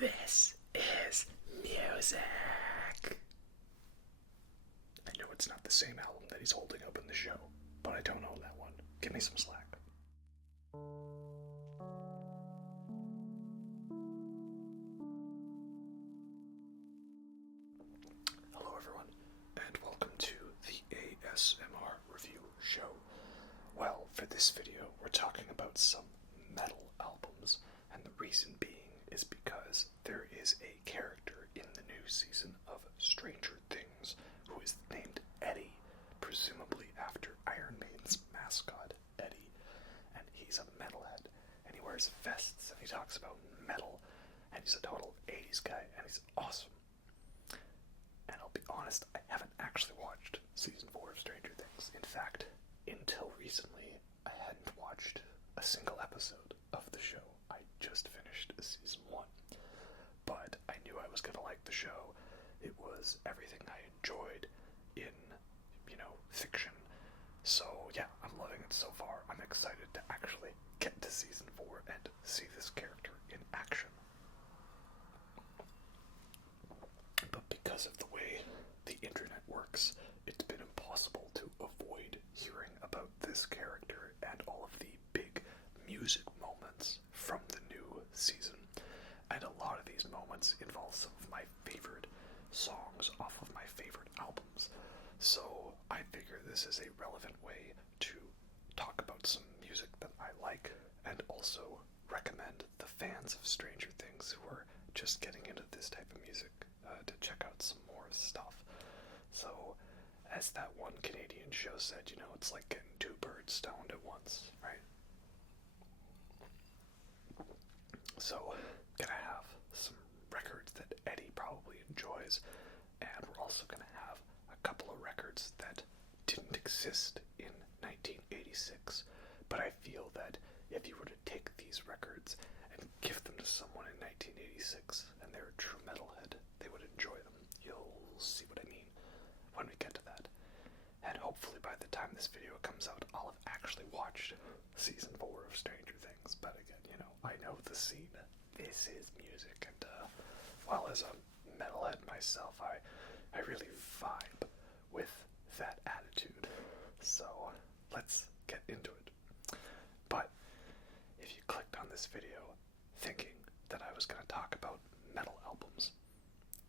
This is music. I know it's not the same album that he's holding up in the show, but I don't own that one. Give me some slack. Hello everyone, and welcome to the ASMR review show. Well, for this video, we're talking about some metal albums, and the reason being is because there is a character in the new season of Stranger Things who is named Eddie, presumably after Iron Maiden's mascot, Eddie. And he's a metalhead, and he wears vests, and he talks about metal, and he's a total 80s guy, and he's awesome. And I'll be honest, I haven't actually watched season 4 of Stranger Things. In fact, until recently, I hadn't watched a single episode of the show. I just finished season 1. But I knew I was going to like the show. It was everything I enjoyed in, fiction. So yeah, I'm loving it so far. I'm excited to actually get to season 4 and see this character in action. But because of the way the internet works, it's been impossible to avoid hearing about this character and all of the big music moments from the new season. And a lot of these moments involve some of my favorite songs off of my favorite albums. So I figure this is a relevant way to talk about some music that I like and also recommend the fans of Stranger Things who are just getting into this type of music to check out some more stuff. So, as that one Canadian show said, it's like getting two birds stoned at once, right? So, gonna have some records that Eddie probably enjoys, and we're also gonna have a couple of records that didn't exist in 1986, but I feel that if you were to take these records and give them to someone in 1986 and they're a true metalhead, they would enjoy them. You'll see what I mean when we get to that. And hopefully by the time this video comes out, I'll have actually watched season 4 of Stranger Things. But again, I know the scene. This is music, and while as a metalhead myself, I really vibe with that attitude. So let's get into it. But if you clicked on this video thinking that I was going to talk about metal albums,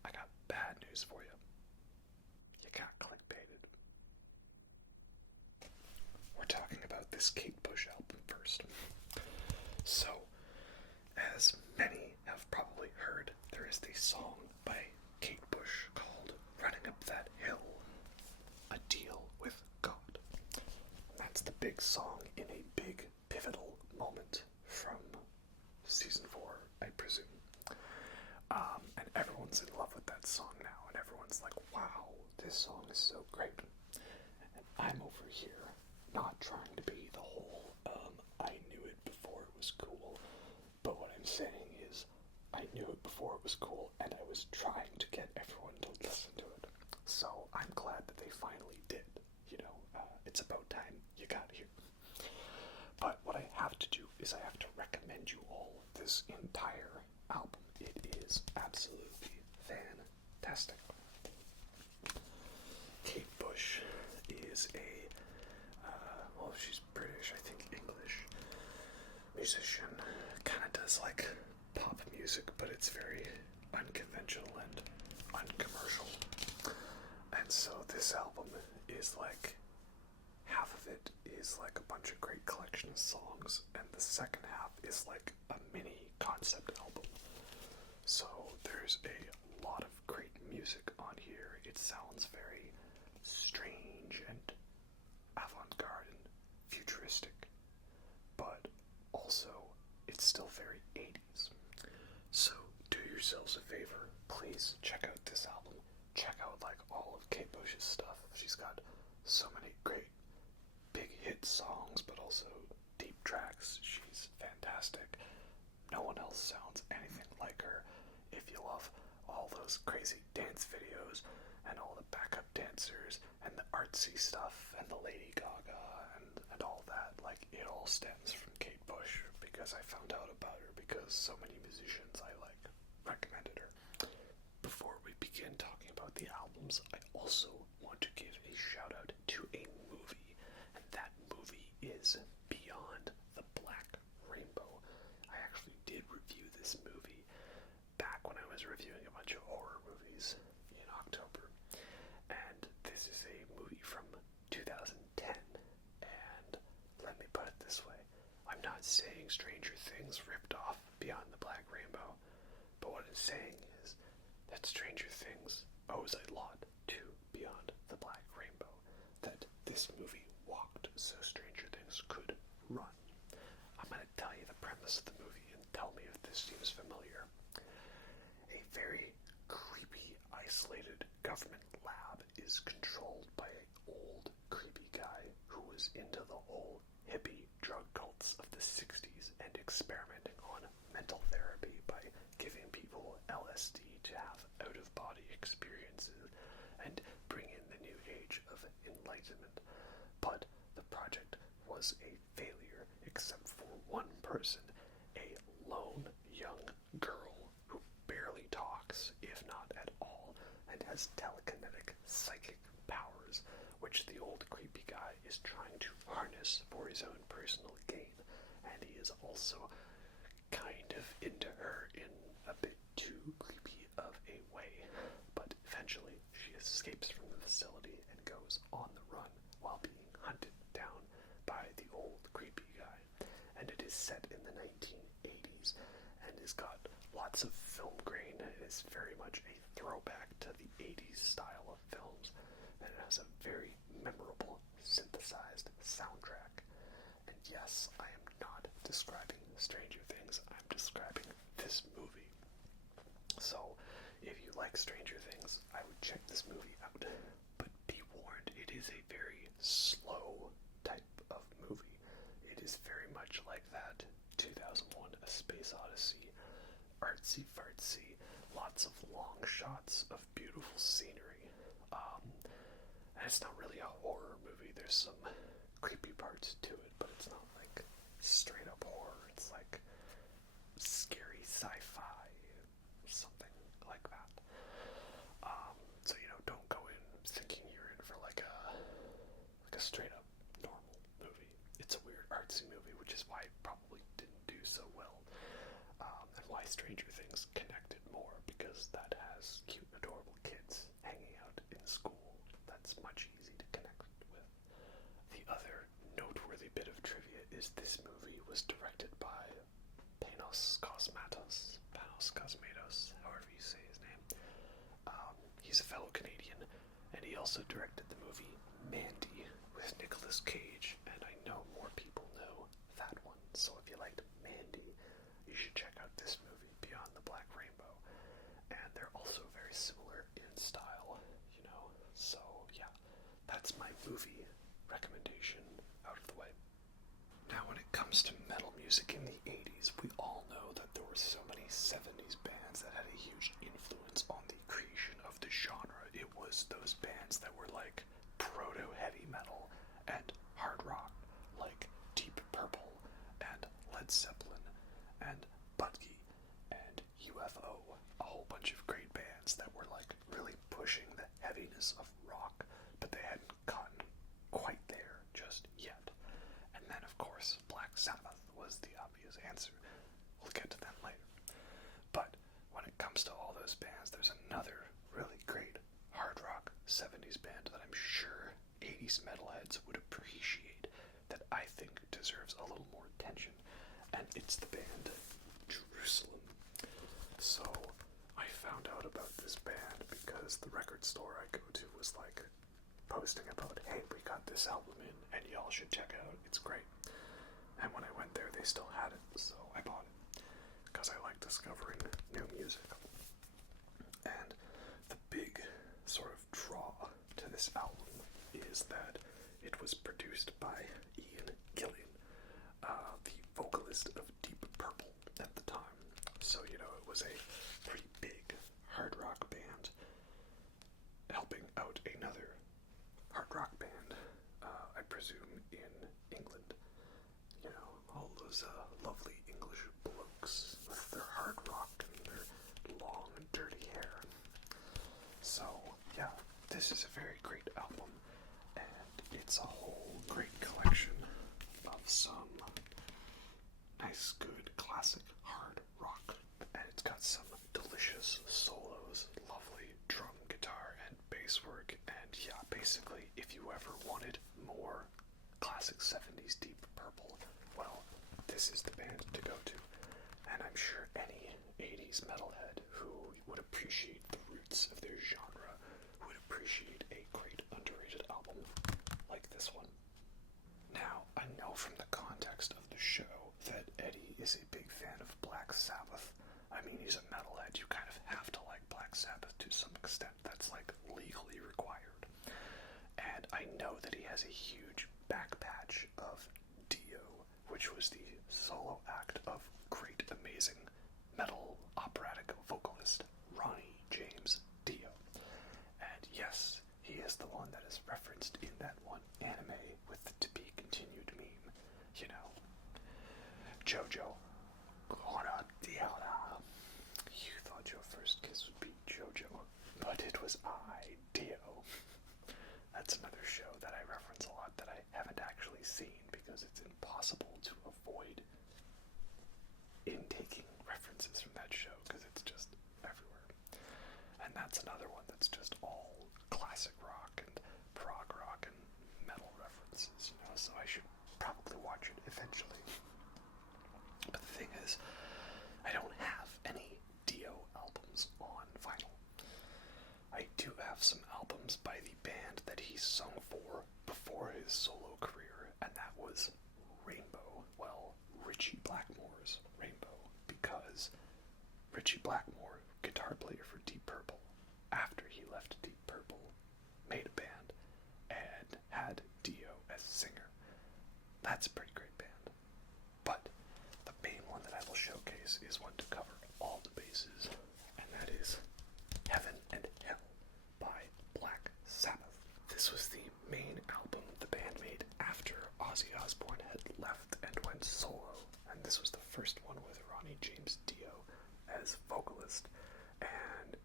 I got bad news for you. You got clickbaited. We're talking about this Kate Bush album first. So, as many have probably heard, there is the song by Kate Bush called Running Up That Hill, A Deal with God. That's the big song in a big pivotal moment from season 4, I presume. And everyone's in love with that song now, and everyone's like, wow, this song is so great. And I'm over here not trying to be the whole, I knew it before it was cool, but what I'm saying is, I knew it before it was cool, and I was trying to get everyone to listen to it. So I'm glad that they finally did. It's about time you got here. But what I have to do is I have to recommend you all this entire album. It is absolutely fantastic. Kate Bush is she's British, I think English musician. Kind of does like pop music, but it's very unconventional and uncommercial. And so this album is like, half of it is like a bunch of great collection of songs, and the second half is like a mini concept album. So there's a lot of great music on here. It sounds very strange and avant-garde and futuristic, but also it's still very 80s. So do yourselves a favor, please check out this album. Check out like all of Kate Bush's stuff. She's got so many great big hit songs, but also deep tracks. She's fantastic. No one else sounds anything like her. If you love all those crazy dance videos and all the backup dancers and the artsy stuff and the Lady Gaga and all that, like, it all stems from Kate Bush, because I found out about her because so many musicians I like recommend albums, I also want to give a shout out to a movie, and that movie is Beyond the Black Rainbow. I actually did review this movie back when I was reviewing a bunch of horror movies in October, and this is a movie from 2010, and let me put it this way, I'm not saying Stranger Things ripped off Beyond the Black Rainbow, but what I'm saying is that Stranger Things owes a lot to Beyond the Black Rainbow, that this movie walked so Stranger Things could run. I'm going to tell you the premise of the movie and tell me if this seems familiar. A very creepy, isolated government lab is controlled by an old, creepy guy who was into the whole hippie drug cults of the 60s and experimenting on mental therapy by giving people LSD to have out-of-body experiences and bring in the new age of enlightenment. But the project was a failure except for one person, a lone young girl who barely talks, if not at all, and has telekinetic psychic powers, which the old creepy guy is trying to harness for his own personal gain, and he is also kind of into her in a bit too creepy of a way. But eventually she escapes from the facility and goes on the run while being hunted down by the old creepy guy. And it is set in the 1980s and has got lots of film grain. It is very much a throwback to the 80s style of films, and it has a very memorable synthesized soundtrack. And yes, I am not describing Stranger Things, I'm describing this movie. So, if you like Stranger Things, I would check this movie out. But be warned, it is a very slow type of movie. It is very much like that 2001 A Space Odyssey, artsy-fartsy, lots of long shots of beautiful scenery. And it's not really a horror movie. There's some creepy parts to it, but it's not like straight up horror. It's like scary sci-fi, something like that. So don't go in thinking you're in for like a straight up normal movie. It's a weird artsy movie, which is why it probably didn't do so well, and why Stranger Things connected more, because that has cute, adorable kids hanging out in school. That's much easy to connect with. The other noteworthy bit of trivia is this movie was directed by Panos Cosmatos, however you say his name. He's a fellow Canadian, and he also directed the movie Mandy with Nicolas Cage, and I know more people know that one. So if you liked Mandy, you should check out this movie, Beyond the Black Rainbow. And they're also very similar in style, So yeah, that's my movie recommendation out of the way. Now, when it comes to metal music in the 80s, we all know that there were so many 70s bands that had a huge influence on the creation of the genre. It was those bands that were like proto-heavy metal and hard rock, like Deep Purple and Led Zeppelin and Budgie and UFO, a whole bunch of great bands that were like really pushing the heaviness of rock, but they hadn't gotten quite there just yet. And then, of course, Black Sabbath was the obvious answer. We'll get to them later. But when it comes to all those bands, there's another really great hard rock 70s band that I'm sure 80s metalheads would appreciate, that I think deserves a little more attention, and it's the band Jerusalem. So I found out about this band because the record store I go to was like posting about, hey, we got this album in and y'all should check it out, it's great. And when I went there, they still had it, so I bought it because I like discovering new music. And the big sort of draw to this album is that it was produced by Ian Gillan, the vocalist of Deep Purple at the time. So, it was a pretty big hard rock band helping out another hard rock band, I presume in England. All those lovely English blokes with their hard rock and their long, dirty hair. So, yeah, this is a very great album, and it's a whole great collection of some nice, good, classic hard rock, and it's got some delicious solos, lovely drum, guitar, and bass work, and yeah, basically, if you ever wanted more classic 70s Deep Purple, well, this is the band to go to. And I'm sure any 80s metalhead who would appreciate the roots of their genre would appreciate a great underrated album like this one. Now, I know from the context of the show that Eddie is a big fan of Black Sabbath. I mean, he's a metalhead. You kind of have to like Black Sabbath to some extent. That's like legally required. And I know that he has a huge back patch of Dio, which was the solo act of great, amazing metal operatic vocalist Ronnie James Dio. And yes, he is the one that is referenced in that one anime with the to be continued meme. You know, JoJo. You thought your first kiss would be JoJo, but it was I, Dio. That's another show that I reference a lot that I haven't actually seen because it's impossible to avoid intaking references from that show because it's just everywhere. And that's another one that's just all classic rock and prog rock and metal references, you know, so I should probably watch it eventually. But the thing is, I don't have any Dio albums on vinyl. I do have some albums by the band that he sung for before his solo career, and that was Rainbow. Well, Ritchie Blackmore's Rainbow, because Ritchie Blackmore, guitar player for Deep Purple, after he left Deep Purple, made a band and had Dio as singer. That's a pretty great band. But the main one that I will showcase is one to cover all the bases, and that is Heaven and Hell by Black Sabbath. This was the main album the band made after Ozzy Osbourne had left and went solo, and this was the first one with Ronnie James Dio as vocalist, and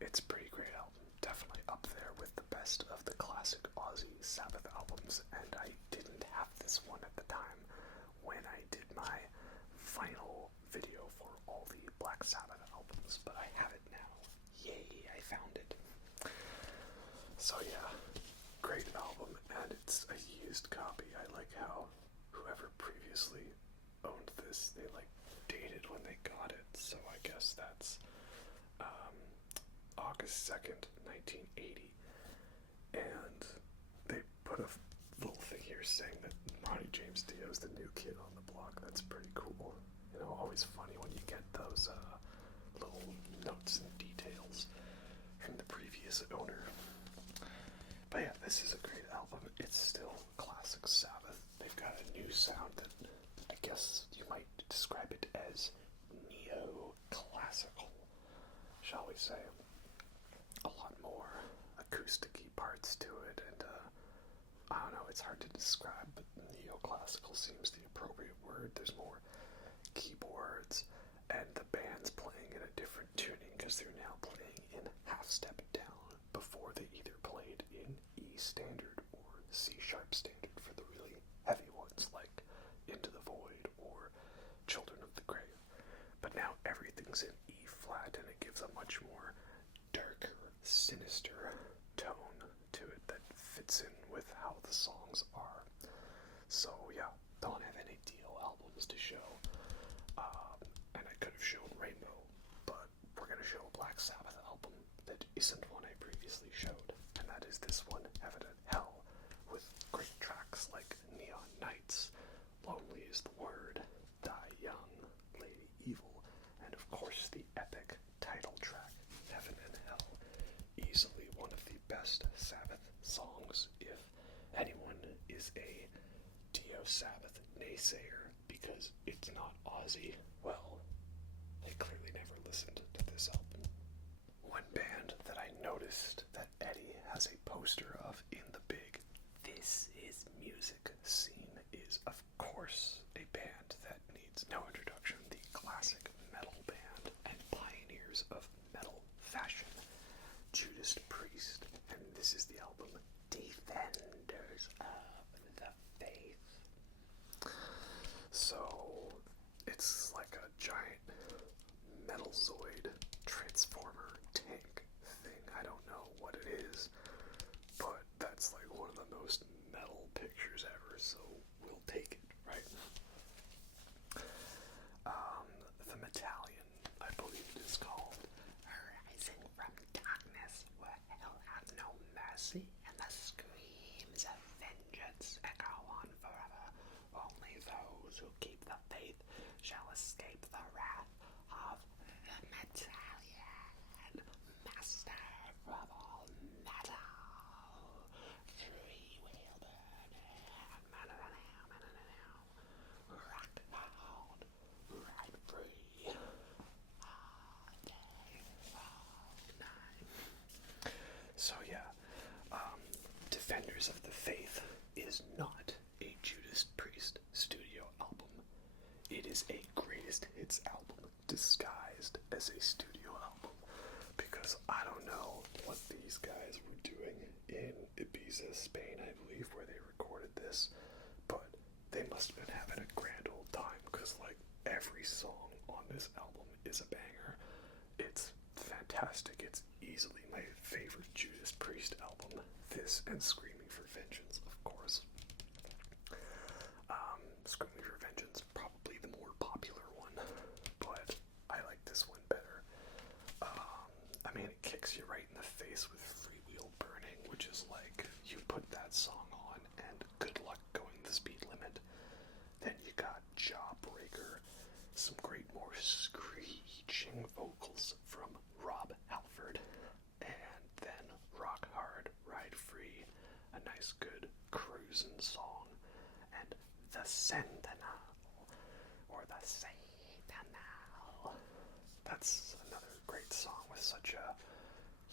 it's a pretty great album, definitely up there with the best of the classic Ozzy Sabbath albums, and I didn't have this one at the time when I did my final video for all the Black Sabbath albums, but I have it now. Yay, I found it. So yeah, great album, and it's a used copy. I like how whoever previously owned this, they like dated when they got it, so I guess that's August 2nd, 1980, and they put a little thing here saying that Ronnie James Dio is the new kid on the block. That's pretty cool. You know, always funny when you get those little notes and details from the previous owner. But yeah, this is a great album. It's still classic Sabbath. They've got a new sound that I guess you might describe it as neo-classical, shall we say. A lot more acoustic-y parts to it, and I don't know, it's hard to describe, but neoclassical seems the appropriate word. There's more keyboards, and the band's playing in a different tuning because they're now playing in half-step down. Before they either played in E standard or C sharp standard for the really heavy ones like Into the Void or Children of the Grave. But now everything's in E flat, and it gives a much more darker, sinister tone to it that fits in with how the songs are. So yeah, don't have any Dio albums to show. And I could have shown Rainbow, but we're going to show a Black Sabbath album that isn't one I previously showed, and that is this one, Heaven and Hell, with great tracks like Neon Nights, Lonely is the Word, Die Young, Lady Evil, and of course the epic title track, Heaven and Hell. Easily one of the best Sabbath songs. If anyone is a Dio Sabbath naysayer because it's not Ozzy, well, they clearly never listened to this album. One band that I noticed that Eddie has a poster of in the big This Is Music scene is, of course, a band that needs no introduction, the classic metal band and pioneers of metal fashion, Judas Priest, and this This is the album Defenders of the Faith. So, it's like a giant Metalzoid transformer tank thing. I don't know what it is, but that's like one of the most metal pictures ever, so we'll take it, right? The Metallion, I believe it is called. Rising from darkness where hell had no mercy, and the screams of vengeance echo on forever. Only those who keep the faith shall escape the wrath of the Metallion, master of all metal. Free will burning, rock down, right free, all day, all night. So yeah, Defenders of the Faith is not a Judas Priest studio album. It is a greatest hits album disguised as a studio album, because I don't know what these guys were doing in Ibiza, Spain, I believe, where they recorded this, but they must have been having a grand old time, because like every song on this album is a banger. It's fantastic. It's easily my favorite Judas Priest album. This and Screaming for Vengeance, of course. Screaming for Vengeance, probably the more popular one, but I like this one better. I mean, it kicks you right in the face with Free Wheel Burning, which is like, you put that song on and good luck going the speed limit. Then you got Jawbreaker, some great more screeching vocals from Rob Halford, and then Rock Hard, Ride Free, a nice good cruising song, and The Sentinel, or The Sentinel. That's another great song with such a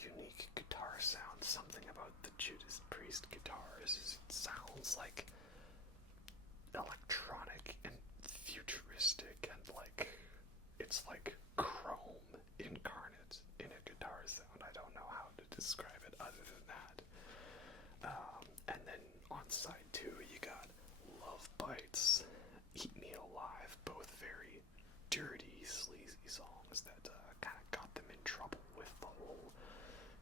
unique guitar sound. Something about the Judas Priest guitars is it sounds like electronic and futuristic, and like it's like chrome incarnate in a guitar sound. I don't know how to describe it other than that. And then on side 2 you got Love Bites, Eat Me Alive, both very dirty, sleazy songs that kind of got them in trouble with the whole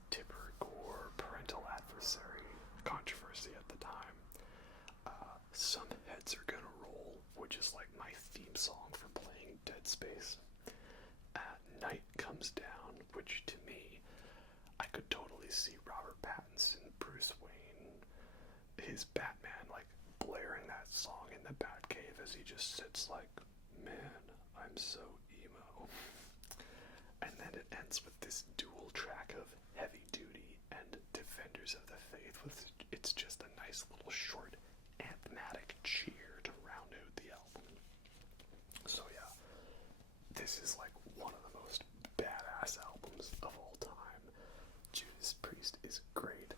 Tipper Gore parental adversary controversy at the time. Some Heads Are Gonna Roll, which is like my theme song for playing Dead Space. Night Comes Down, which to me, I could totally see Robert Pattinson, Bruce Wayne, his Batman, like blaring that song in the Batcave as he just sits like, man, I'm so emo. And then it ends with this dual track of Heavy Duty and Defenders of the Faith, with it's just a nice little short anthematic cheer to round out the album. So yeah, this is like one of the most badass albums of all time. Judas Priest is great.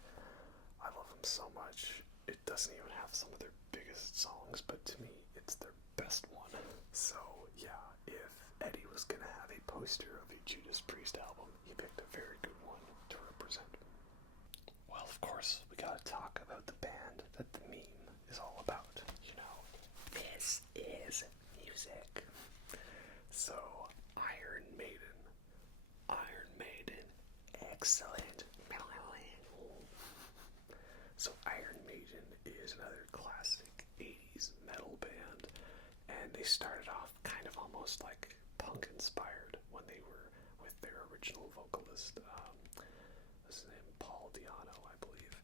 I love him so much. It doesn't even have some of their biggest songs, but to me, it's their best one. So yeah, if Eddie was gonna have a poster of a Judas Priest album, he picked a very good one to represent. Well, of course, we gotta talk about the band that the meme is all about. You know, this is music. So, Iron Maiden. Iron Maiden. Excellent. So, Iron Maiden is another classic 80s metal band, and they started off kind of almost like punk inspired when they were with their original vocalist, what's his name, Paul Di'Anno, I believe.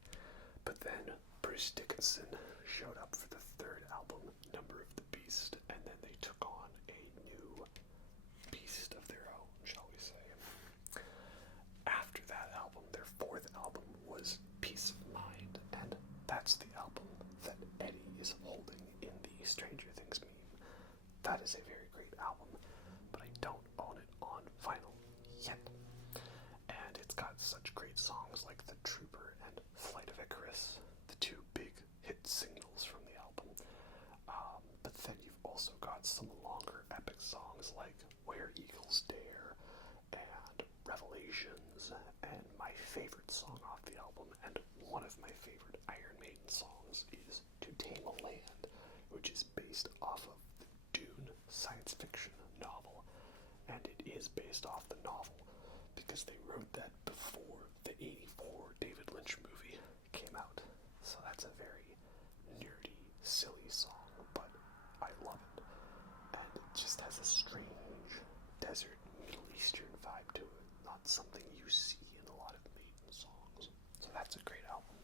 But then Bruce Dickinson showed up for the third album, Number of the Beast, and then they took on a new beast of their own, shall we say. After that album, their fourth album was Peace of Mind, and that's the album that Eddie is holding in the Stranger Things meme. That is a very great album, but I don't own it on vinyl yet. And it's got such great songs like The Trooper and Flight of Icarus, the two big hit singles from the album. But then you've also got some longer epic songs like Where Eagles Dare and Revelations, and my favorite song off the album, and one of my favorite Iron Maiden songs is To Tame a Land, which is based off of the Dune science fiction novel. And it is based off the novel because they wrote that before the '84 David Lynch movie came out. So that's a very nerdy, silly song, but I love it. And it just has a strange desert, Middle Eastern vibe to it. Not something you see in a lot of Maiden songs. So that's a great album.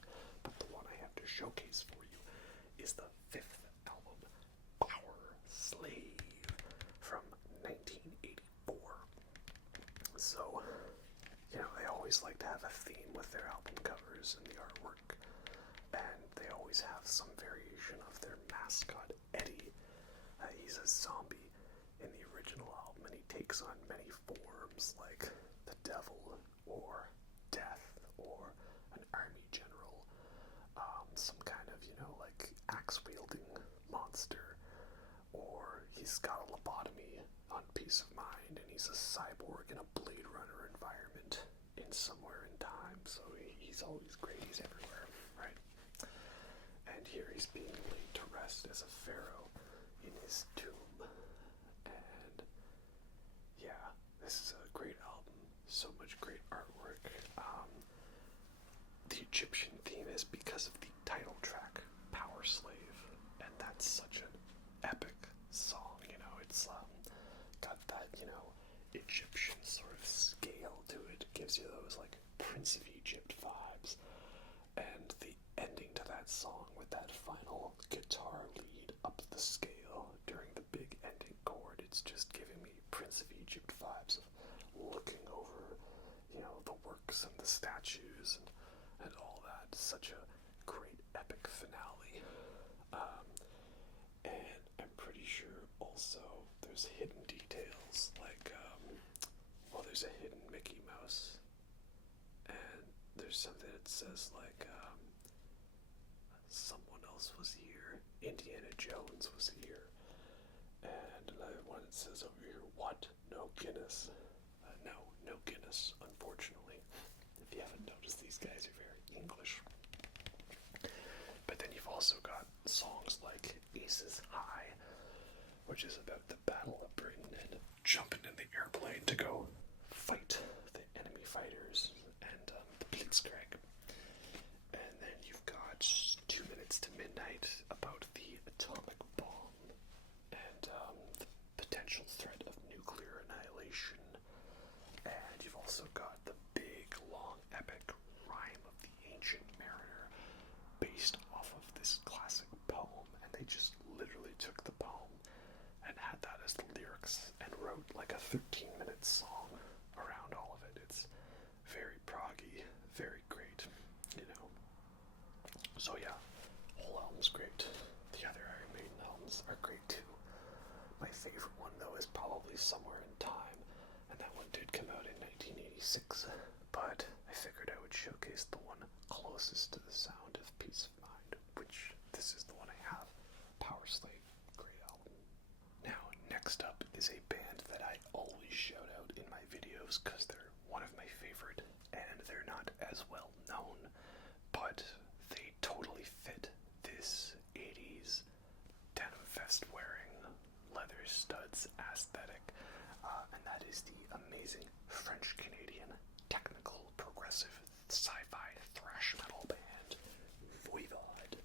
But the one I have to showcase for you is the fifth album, Powerslave, from 1984. So, you know, they always like to have a theme with their album covers and the artwork. And they always have some variation of their mascot, Eddie. He's a zombie in the original album, and he takes on many forms, like the devil, or death, or an army general, some kind of, you know, like, axe-wielding monster, or he's got a lobotomy on Peace of Mind, and he's a cyborg in a Blade Runner environment in somewhere in time, so he's always great, he's everywhere, right? And here he's being laid to rest as a pharaoh in his tomb. And yeah, this is a great album. So much great artwork. The Egyptian theme is because of the title track, Powerslave, and that's such an epic song. You know, it's got that, you know, Egyptian sort of scale to it. It gives you those like Prince of Egypt vibes. And the ending to that song with that final guitar lead up the scale during the big ending chord, it's just giving me Prince of Egypt vibes of looking over, you know, the works and the statues and all that. Such a great epic finale. And I'm pretty sure also there's hidden details, like, well, there's a hidden Mickey Mouse, and there's something that says, like, someone else was here, Indiana Jones was here, and another one that says over here, what? No Guinness. No Guinness, unfortunately. If you haven't noticed, these guys are very English. But then you've also got songs like Aces High, which is about the Battle of Britain and jumping in the airplane to go fight the enemy fighters and the Blitzkrieg. And then you've got 2 Minutes to Midnight about the atomic bomb and the potential threat of nuclear annihilation. And you've also got the big, long, epic Rhyme of the Ancient Mariner based off of this classic poem. And they just literally took the poem and had that as the lyrics and wrote like a 13-minute song around all of it. It's very proggy, very great, you know. So yeah, whole album's great. The other Iron Maiden albums are great too. My favorite one though is probably Somewhere in Time, and that one did come out in 1986, but I figured I would showcase the one closest to the sound of Peace of Mind, which this is the one I have, Powerslave. Great album. Now, next up is a band that I always shout out in my videos because they're one of my favorite, and they're not as well known, but they totally fit this 80s denim vest wearing, leather studs aesthetic, and that is the amazing French-Canadian technical progressive sci-fi thrash metal band Voivod,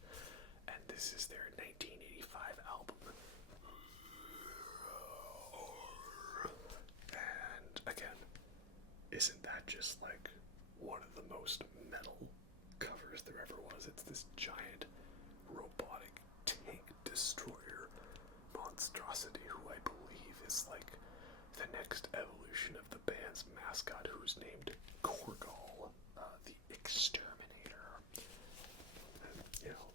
and this is their 1985 album. And again, isn't that just like one of the most metal covers there ever was? It's this giant robotic tank destroyer monstrosity who I believe is like the next evolution of the band's mascot, who's named Korgal, the Exterminator. And, you know,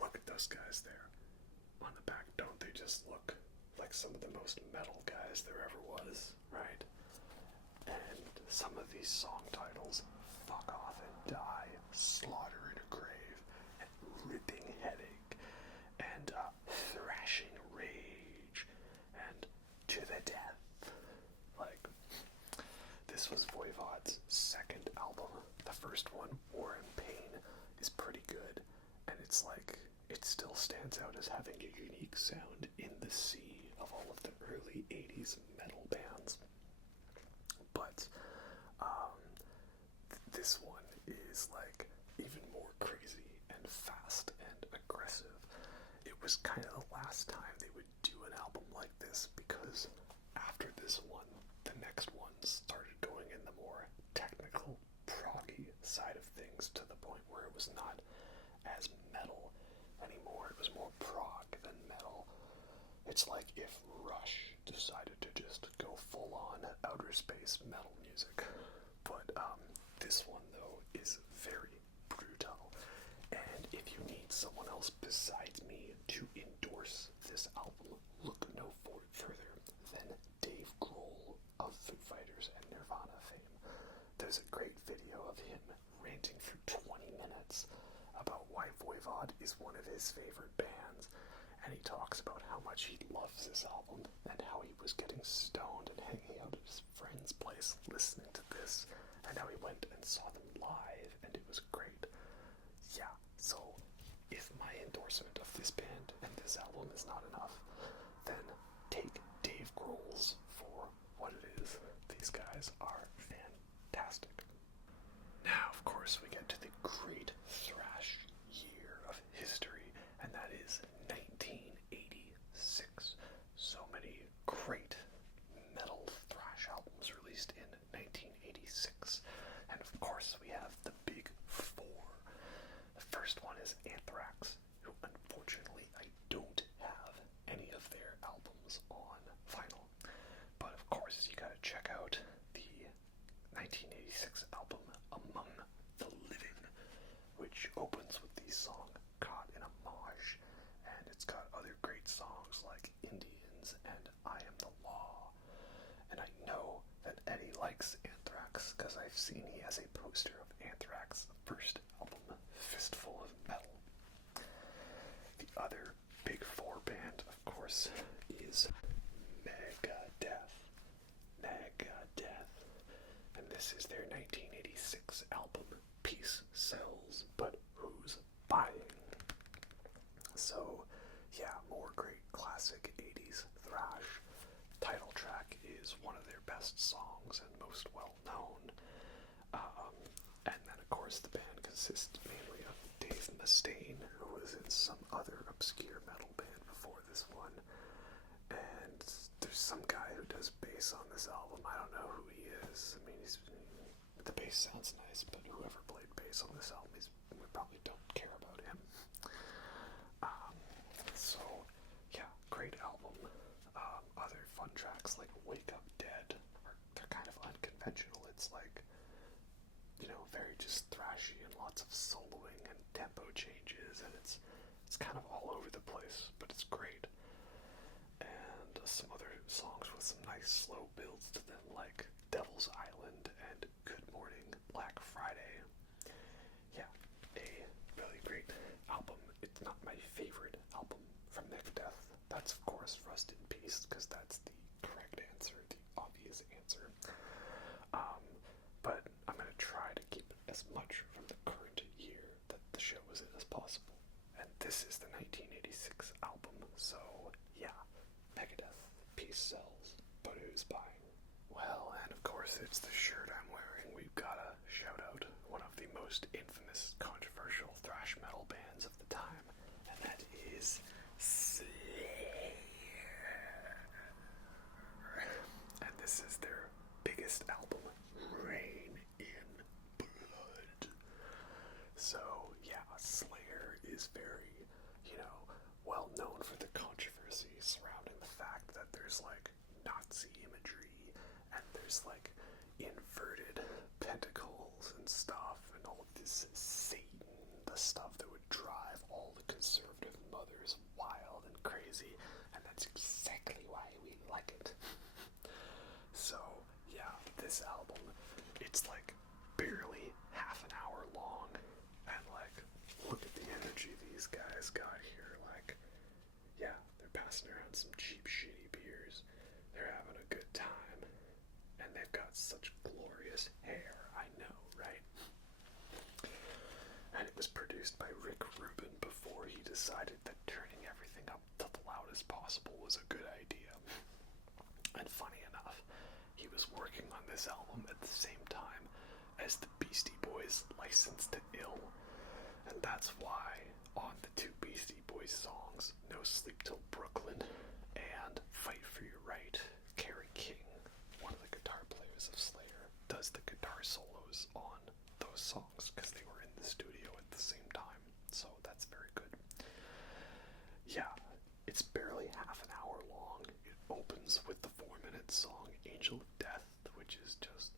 look at those guys there on the back. Don't they just look like some of the most metal guys there ever was, right? And some of these song titles, Fuck Off and Die, Slaughter in a Grave, and Ripping Headache, and Thrashing Rage, and To the Death. Like, this was Voivod Voivod's second album. The first one, War and Pain, is pretty good, and it's like, it still stands out as having a unique sound in the sea of all of the early 80s metal bands. But this one is like even more crazy and fast and aggressive. It was kind of the last time they would do an album like this, because after this one, the next ones started going in the more technical, proggy side of things, to the point where it was not as metal anymore. It was more prog than metal. It's like if Rush decided to just go full on outer space metal music. But this one though is very brutal, and if you need someone else besides me to endorse this album, look no further than Dave Grohl of Foo Fighters and Nirvana fame. There's a great video of him ranting for 20 minutes about why Voivod is one of his favorite bands, and he talks about how much he loves this album and how he was getting stoned and hanging out at his friend's place listening to this, and how he went and saw them live, and it was great. Yeah, so if my endorsement of this band and this album is not enough, then take Dave Grohl's for what it is. These guys are fantastic. Now, of course, we get to the great thrash year of history, and that is 1986. So many great metal thrash albums released in 1986. And of course, we have the big four. The first one is Anthrax, who unfortunately I don't have any of their albums on vinyl. But of course, you gotta check out the 1986 album Among the Living, which opens with the song Caught in a Mosh, and it's got other great songs like Indians and I Am the Law. And I know that Eddie likes Anthrax because I've seen he has a poster of Anthrax's first album, Fistful of Metal. The other big four band, of course, is Megadeth. Megadeth. And this is their 1986 album, Peace Sells, But Who's Buying? So, yeah, more great classic 80s thrash. Title track is one of their best songs and most well known. And then, of course, the band consists mainly of Dave Mustaine, who was in some other obscure metal band before this one. And there's some guy who does bass on this album. I don't know who he is. I mean, the bass sounds nice, but whoever played bass on this album, we probably don't care about him. So, yeah, great album. Other fun tracks like Wake Up Dead, they're kind of unconventional. It's like, very just thrashy and lots of soloing and tempo changes, and it's kind of all over the place, but it's great. And some other songs with some nice slow builds to them, like Devil's Island and Good Morning Black Friday. Yeah, a really great album. It's not my favorite album from Megadeth. That's, of course, Rust in Peace, because that's the correct answer, the obvious answer. But I'm going to try to keep as much from the current year that the show was in as possible. And this is the 1986 album, so yeah, Megadeth, Peace Sells, but who's buying? Well, and of course it's the shirt I'm wearing. We've got to shout out one of the most infamous, controversial thrash metal bands of the time, and that is Slayer. And this is their biggest album, Rain in Blood. So, yeah, Slayer is very, well known for the controversy surrounding the fact that there's, like, Nazi imagery, and there's, like, inverted pentacles and stuff, and all of this Satan, the stuff that would drive all the conservative mothers wild and crazy, and that's exactly why we like it. So, yeah, this album, it's, like, barely half an hour long, and, like, look at the energy these guys got here. Like, yeah, they're passing around some cheap, shitty beers, they're having a good time, and they've got such glorious was produced by Rick Rubin before he decided that turning everything up to the loudest possible was a good idea. And funny enough, he was working on this album at the same time as the Beastie Boys' License to Ill. And that's why on the two Beastie Boys songs, No Sleep Till Brooklyn and Fight for Your Right, Kerry King, one of the guitar players of Slayer, does the guitar solos on those songs because they were in the studio at the same time. So that's very good. Yeah, it's barely half an hour long. It opens with the 4-minute song Angel of Death, which is just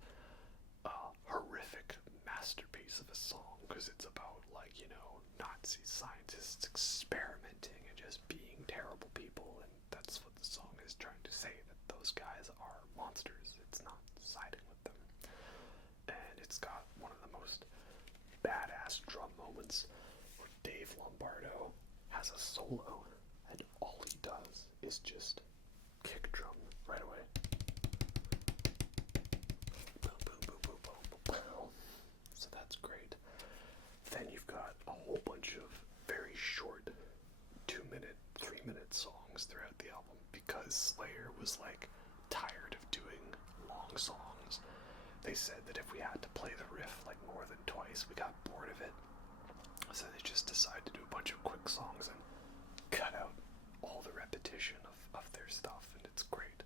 a horrific masterpiece of a song because it's about, like, you know, Nazi scientists experimenting and just being terrible people, and that's what the song is trying to say, that those guys are monsters. It's not siding with them. And it's got one of the most badass drum moments where Dave Lombardo has a solo and all he does is just kick drum right away. Boom, boom, boom, boom, boom, boom, boom. So that's great. Then you've got a whole bunch of very short 2-minute, 3-minute songs throughout the album because Slayer was like tired of doing long songs. They said that if we had to play the riff like more than twice, we got bored of it. So they just decided to do a bunch of quick songs and cut out all the repetition of their stuff, and it's great.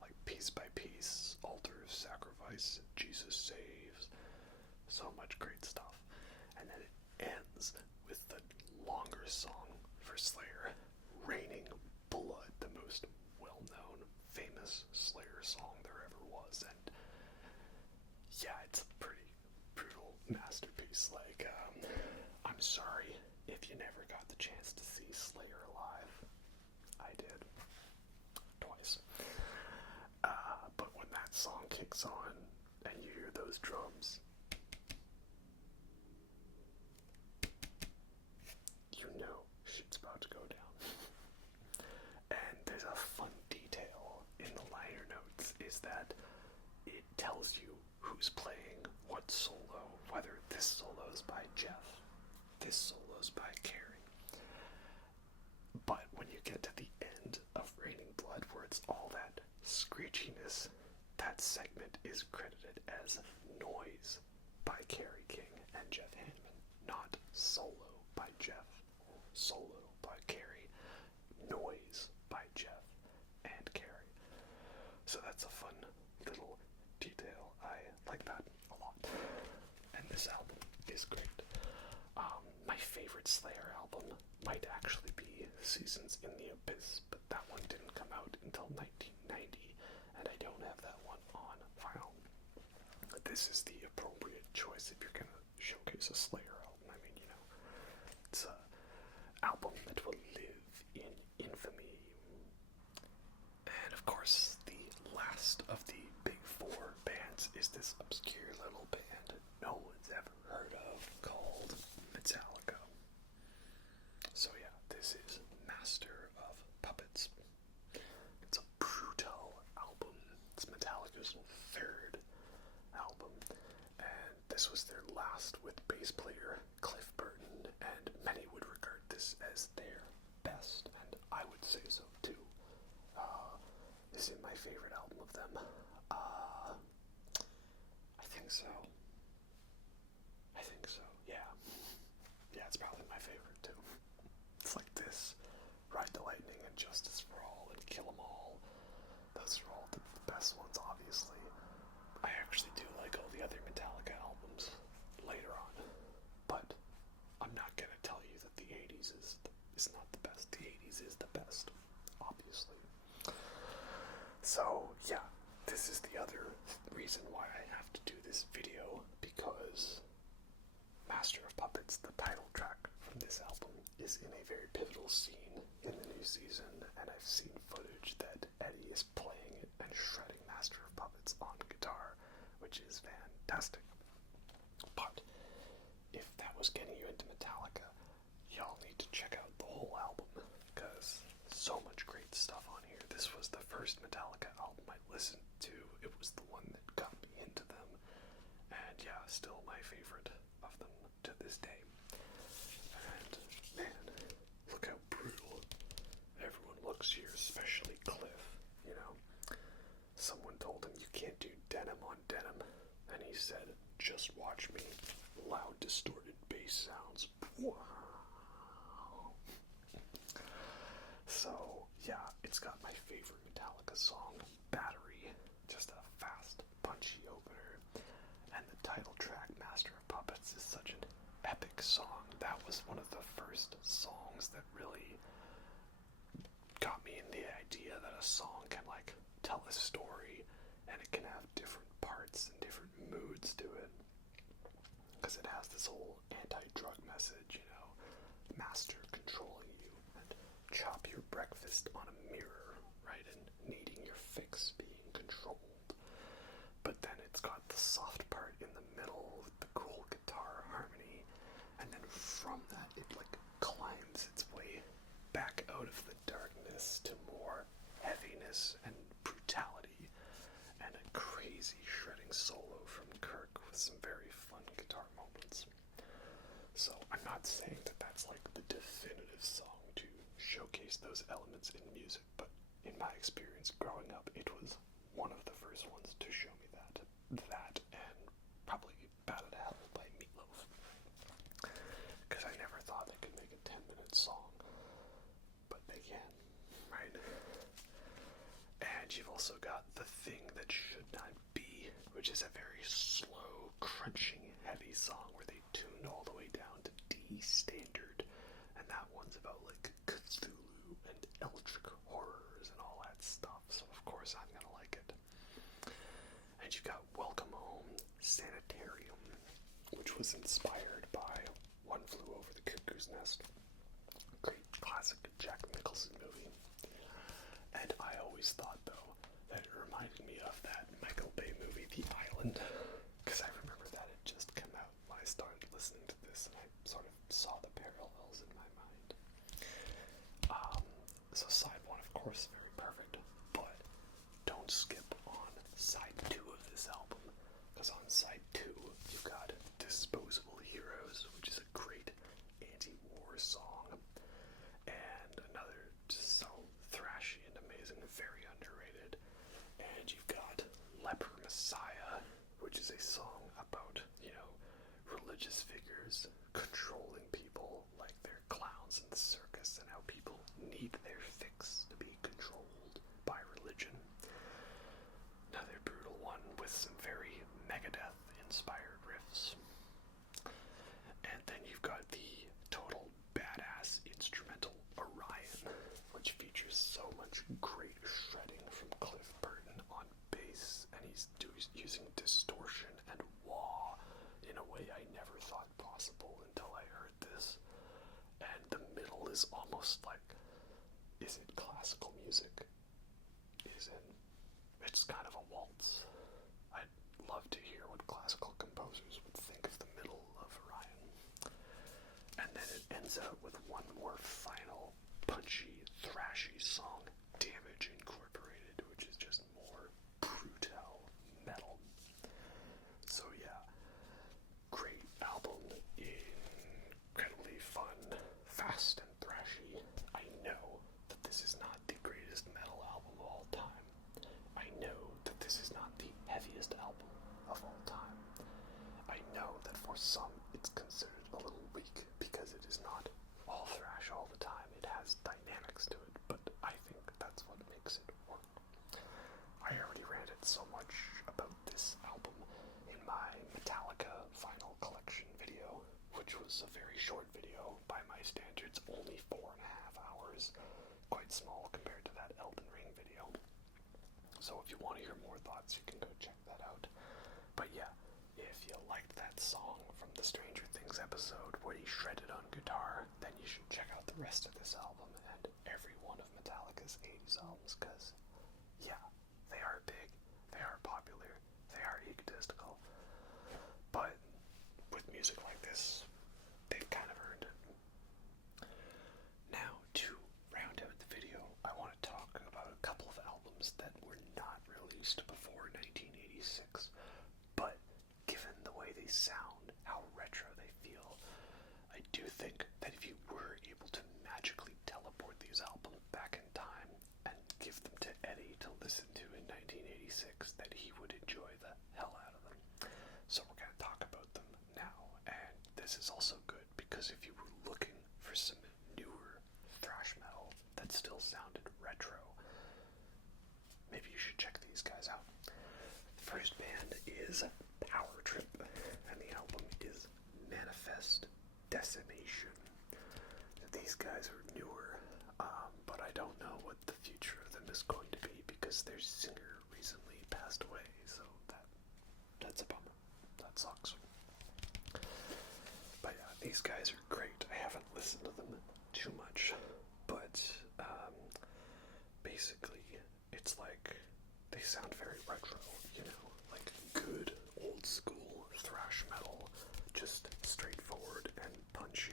Like Piece by Piece, Altar of Sacrifice, Jesus Saves, so much great stuff. And then it ends with the longer song for Slayer, Raining Blood, the most well-known, famous Slayer song there ever was. And yeah, it's a pretty brutal masterpiece. Like, I'm sorry if you never got the chance to see Slayer live. I did. Twice. But when that song kicks on and you hear those drums, you know shit's about to go down. And there's a fun detail in the liner notes is that it tells you who's playing what solo, whether this solo's by Jeff, this solo's by Carrie. But when you get to the end of Raining Blood, where it's all that screechiness, that segment is credited as Noise by Kerry King and Jeff Hanneman, not Solo by Jeff, Solo by Kerry, Noise by Jeff and Kerry. So that's a fun little detail. I like that a lot. And this album is great. My favorite Slayer album might actually be Seasons in the Abyss, but that one didn't come out until 1990, and I don't have that one on vinyl. This is the appropriate choice if you're going to showcase a Slayer album. I mean, you know, it's an album that will live in infamy. And of course, the last of the big four bands is this obscure little band no one's ever heard of called Metallica. So yeah, this is Master of Puppets. It's a brutal album. It's Metallica's third album, and this was their last with bass player Cliff Burton, and many would regard this as their best, and I would say so too. This is my favorite album of them. I think so. Yeah. Yeah, it's probably my favorite too. It's like this, Ride the Lightning and Justice for All and Kill 'Em All. Those are all the best ones, obviously. I actually do like all the other Metallica albums later on, but I'm not gonna tell you that the 80s is not the best. The 80s is the best, obviously. So yeah, this is the other reason why I have to do this video, because Master of Puppets, the title track from this album, is in a very pivotal scene in the new season, and I've seen footage that Eddie is playing it and shredding Master of Puppets on guitar, which is fantastic. But if that was getting you into Metallica, y'all need to check out the whole album, because so much great stuff on here. This was the first Metallica album I listened to. It was the one that got me into them, and yeah, still my favorite of them to this day. someone told him you can't do denim on denim, and he said, just watch me. Loud, distorted bass sounds. Wow. So, yeah, it's got my favorite Metallica song, Battery. Just a fast, punchy opener. And the title track, Master of Puppets, is such an epic song. That was one of the first songs that really got me in the idea that a song can, like, tell a story, and it can have different parts and different moods to it. Because it has this whole anti-drug message, you know, master controlling you, and chop your breakfast on a mirror, right, and needing your fix being controlled. But then it's got the soft part in the middle with the cool guitar harmony, and then from that it, like, climbs its way back out of the darkness to more heaviness and brutality, and a crazy shredding solo from Kirk with some very fun guitar moments. So I'm not saying that that's like the definitive song to showcase those elements in music, but in my experience growing up, it was one of the first ones to show me that. That and probably Bad at Hell by Meatloaf. Because I never thought they could make a 10-minute song, but they can, right? And you've also got The Thing That Should Not Be, which is a very slow, crunching, heavy song where they tuned all the way down to D standard, and that one's about, like, Cthulhu and eldritch horrors and all that stuff, so of course I'm gonna like it. And you've got Welcome Home, Sanitarium, which was inspired by One Flew Over the Cuckoo's Nest. Great classic Jack Nicholson movie. And I always thought, though, that it reminded me of that Michael Bay movie, The Island, because I remember that had just come out when I started listening to this, and I sort of saw the parallels in my mind. So side one, of course, very perfect, but don't skip on side 2 of this album, because on side 2 you've got Disposable Heroes, which is a great anti-war song, and another just so thrashy and amazing, very underrated. And you've got Leper Messiah, which is a song about, you know, religious figures controlling people like they're clowns in the circus, and how people need their fix to be controlled by religion. Another brutal one with some very Megadeth inspired riffs. And then you've got the total badass instrumental Orion, which features so much great shredding from Cliff Burton on bass, and he's using distortion and wah in a way I never thought possible until I heard this. And the middle is almost like, is it classical music? It's kind of a waltz. I'd love to hear what classical composers would think of the middle of Orion. And then it ends out with one more final punchy, thrashy song, Damage Incorporated, which is just more brutal metal. So yeah, great album, incredibly fun, fast and thrashy. I know that this is not the greatest metal album of all time. I know that this is not the heaviest album of all time. I know that for some it's considered a little weak because it is not all thrash all the time. It has dynamics to it, but I think that's what makes it work. I already ranted so much about this album in my Metallica Vinyl Collection video, which was a very short video by my standards, only 4.5 hours, quite small compared to that Elden Ring video. So if you want to hear more thoughts, you can go check that out. But yeah, if you liked that song from the Stranger Things episode where he shredded on guitar, then you should check out the rest of this album and every one of Metallica's 80s albums, because yeah, they are big, they are popular, they are egotistical, but with music like this, they've kind of earned it. Now, to round out the video, I want to talk about a couple of albums that were not released before 1986, but given the way they sound, how retro they feel, I do think that if you were able to magically teleport these albums back in time and give them to Eddie to listen to in 1986, this is also good because if you were looking for some newer thrash metal that still sounded retro, maybe you should check these guys out. The first band is Power Trip, and the album is Manifest Decimation. These guys are newer, but I don't know what the future of them is going to be because their singer recently passed away, so that's a bummer. That sucks. But yeah, these guys are great. I haven't listened to them too much, but basically it's like they sound very retro, like good old school thrash metal, just straightforward and punchy.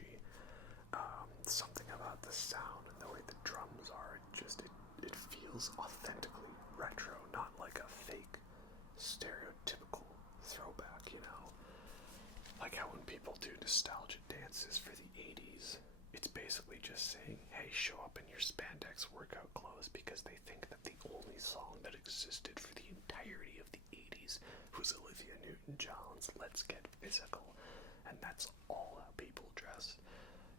Something about the sound and the way the drums are, it feels authentically retro, not like a fake stereotypical throwback, like how when people do nostalgia dances for the 80s, it's basically just saying, hey, show up in your spandex workout clothes, because they think that the only song that existed for the entirety of the 80s was Olivia Newton-John's Let's Get Physical, and that's all how people dressed,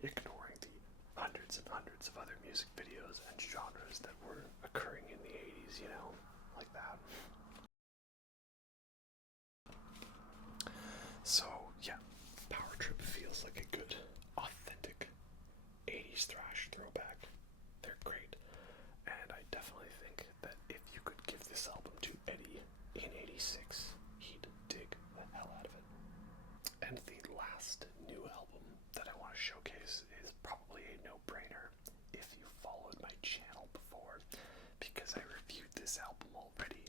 ignoring the hundreds and hundreds of other music videos and genres that were occurring in the 80s, like that. So, yeah, Power Trip feels like a good, authentic 80s thrash throwback. They're great, and I definitely think that if you could give this album to Eddie in 86, he'd dig the hell out of it. And the last new album that I want to showcase is probably a no-brainer if you followed my channel before, because I reviewed this album already,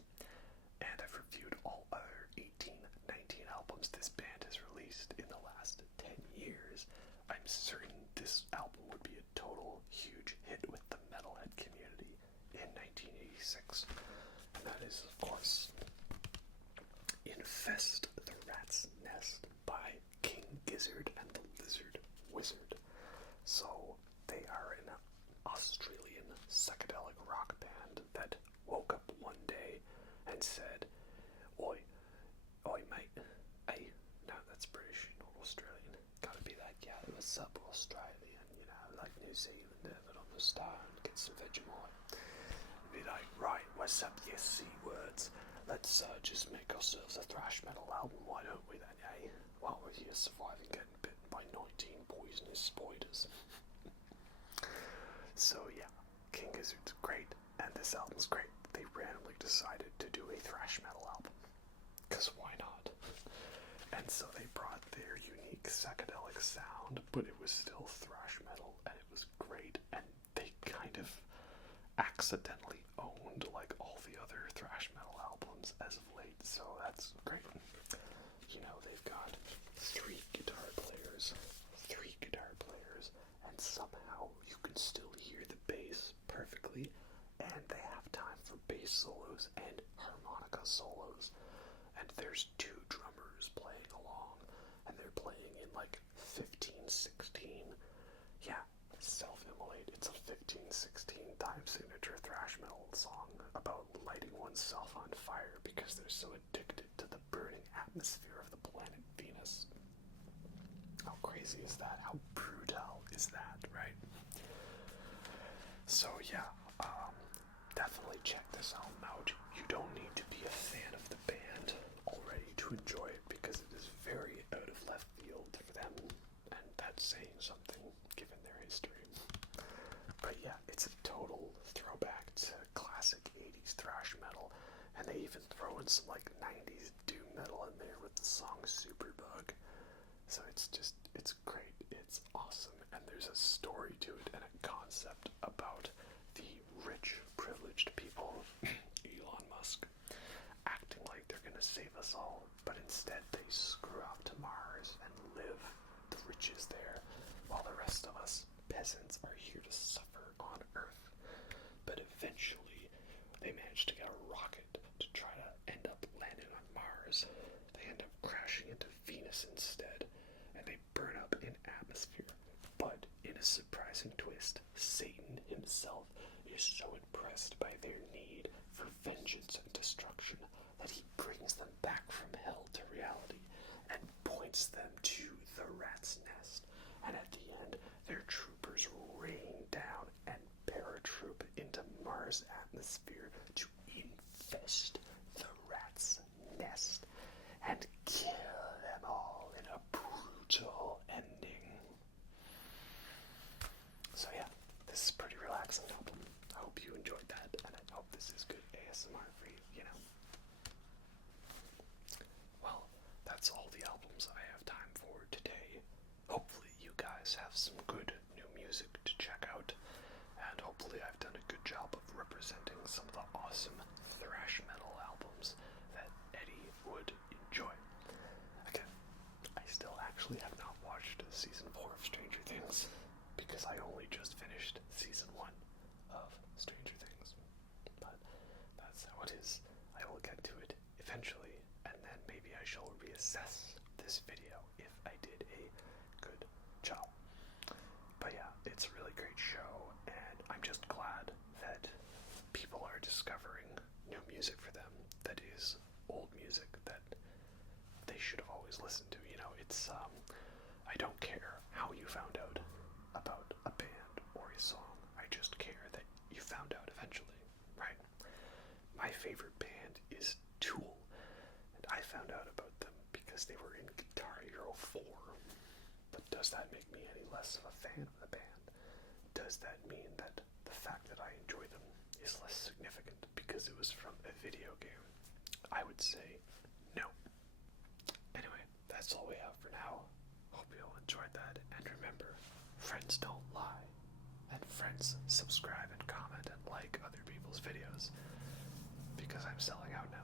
and I've reviewed all other 18, 19 albums this band has released in the last 10 years. I'm certain this album would be a total huge hit with the metalhead community in 1986, and that is, of course, Infest the Rat's Nest by King Gizzard and the Lizard Wizard. So they are an Australian psychedelic rock band that woke up one day and said, Oi, mate, hey, no, that's British, not Australian. Gotta be like, yeah, what's up, Australian, like New Zealand, but on the star and get some Vegemite. Be like, right, what's up, yes, C words? Let's just make ourselves a thrash metal album, why don't we then, eh? While we're here surviving getting bitten by 19 poisonous spiders. So yeah, King Gizzard's great, and this album's great. They randomly decided to do a thrash metal album, because why not? And so they brought their unique psychedelic sound, but it was still thrash metal, and it was great, and they kind of accidentally owned like all the other thrash metal albums as of late, so that's great. They've got three guitar players, and somehow you can still hear the bass perfectly, and they have time for bass solos and harmonica solos, and there's two drummers playing along, and they're playing in like 15/16. Yeah, self-immolate. It's a 15/16 time signature thrash metal song about lighting oneself on fire because they're so addicted to the burning atmosphere of the planet Venus. How crazy is that? How brutal is that, right? So yeah, definitely check this album out. You don't need to be a fan of the band already to enjoy it, because it is very out of left field for them, and that's saying something given their history. But yeah, it's a total throwback to classic 80s thrash metal, and they even throw in some like 90s doom metal in there with the song Superbug. So it's great, it's awesome, and there's a story to it and a concept about the rich, privileged people, Elon Musk, acting like they're gonna save us all, but instead they screw off to Mars and live the riches there, while the rest of us peasants are here to suffer on Earth. But eventually, they manage to get a rocket to try to end up landing on Mars. They end up crashing into Venus instead, and they burn up in atmosphere. But in a surprising twist, Satan himself is so impressed by their need for vengeance and destruction that he brings them back from hell to reality and points them to the rat's as an album. I hope you enjoyed that, and I hope this is good ASMR for you, you know. Well, that's all the albums I have time for today. Hopefully you guys have some good new music to check out, and hopefully I've done a good job of representing some of the awesome thrash metal albums that Eddie would enjoy. Again, I still actually have not watched season 4 of Stranger Things, because I only just finished season 1 of Stranger Things. But that's how it is. I will get to it eventually, and then maybe I shall reassess this video if I did a good job. But yeah, it's a really great show, and I'm just glad that people are discovering new music for them that is old music that they should have always listened to. You know, it's, I don't care how you found out about a band or a song. I just care that you found out eventually, right? My favorite band is Tool, and I found out about them because they were in Guitar Hero 4. But does that make me any less of a fan of the band? Does that mean that the fact that I enjoy them is less significant because it was from a video game? I would say no. Anyway, that's all we have for now. Hope you all enjoyed that, and remember, friends don't lie, and friends subscribe and comment and like other people's videos, because I'm selling out now.